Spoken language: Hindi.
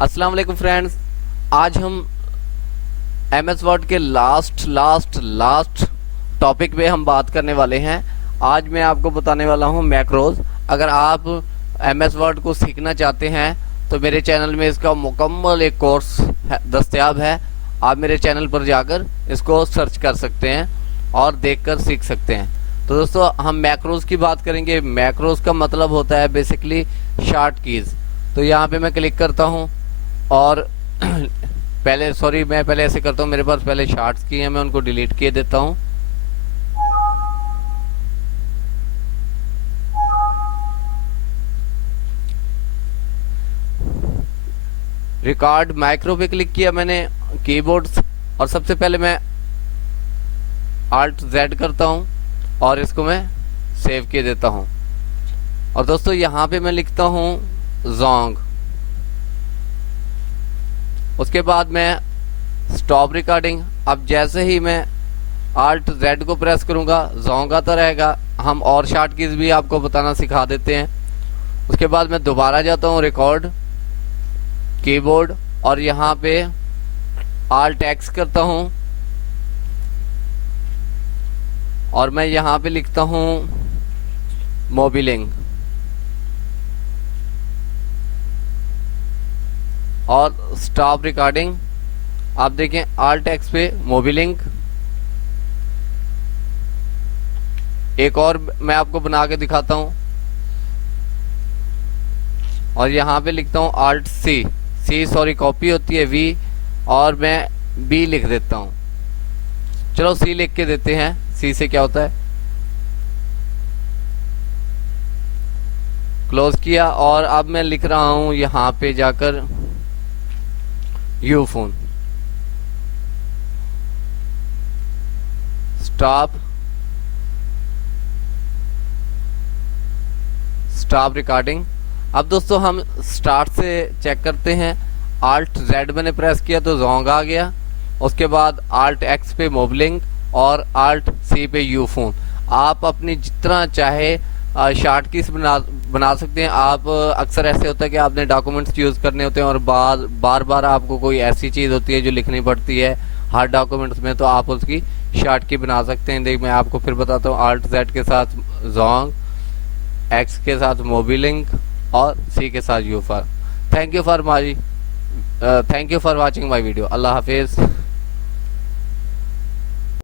अस्सलाम वालेकुम फ्रेंड्स, आज हम एमएस वर्ड के लास्ट टॉपिक पे हम बात करने वाले हैं। आज मैं आपको बताने वाला हूं मैक्रोज। अगर आप एमएस वर्ड को सीखना चाहते हैं तो मेरे चैनल में इसका मुकम्मल एक कोर्स दस्तयाब है। आप मेरे चैनल पर जाकर इसको सर्च कर सकते हैं और देखकर सीख सकते हैं। तो दोस्तों, हम मैक्रोज की बात करेंगे। मैक्रोज का मतलब होता है बेसिकली शॉर्ट कीज। तो यहाँ पे मैं क्लिक करता हूँ और मैं पहले ऐसे करता हूँ, मेरे पास पहले शॉर्ट्स की हैं, मैं उनको डिलीट किए देता हूँ। रिकॉर्ड माइक्रो पे क्लिक किया मैंने कीबोर्ड, और सबसे पहले मैं Alt Z करता हूँ और इसको मैं सेव किए देता हूँ। और दोस्तों, यहाँ पे मैं लिखता हूँ जोंग। उसके बाद मैं स्टॉप रिकॉर्डिंग। अब जैसे ही मैं Alt Z को प्रेस करूंगा, जोंग आता रहेगा। हम और शॉर्ट कीज भी आपको बताना सिखा देते हैं। उसके बाद मैं दोबारा जाता हूँ रिकॉर्ड कीबोर्ड और यहाँ पे Alt X करता हूँ और मैं यहाँ पे लिखता हूँ मोबिलिंग और स्टॉप रिकॉर्डिंग। आप देखें Alt X पे मोबिलिंग। एक और मैं आपको बना के दिखाता हूं और यहाँ पे लिखता हूं Alt C सॉरी कॉपी होती है V, और मैं B लिख देता हूं। चलो C लिख के देते हैं, C से क्या होता है। क्लोज किया और अब मैं लिख रहा हूं यहाँ पे जाकर यूफोन। Stop recording. अब दोस्तों, हम स्टार्ट से चेक करते हैं। Alt Z मैंने प्रेस किया तो जोंग आ गया। उसके बाद Alt X पे मोबलिंग और Alt C पे यूफोन। आप अपनी जितना चाहे शॉर्ट कीज बना सकते हैं। आप अक्सर ऐसे होता है कि आपने डॉक्यूमेंट्स यूज करने होते हैं और बार बार आपको कोई ऐसी चीज होती है जो लिखनी पड़ती है हर डॉक्यूमेंट्स में, तो आप उसकी शॉर्ट की बना सकते हैं। देख, मैं आपको फिर बताता हूँ। Alt Z के साथ जोंग, X के साथ मोबिलिंग और C के साथ यूफर। Thank you for watching my video. Allah Hafiz.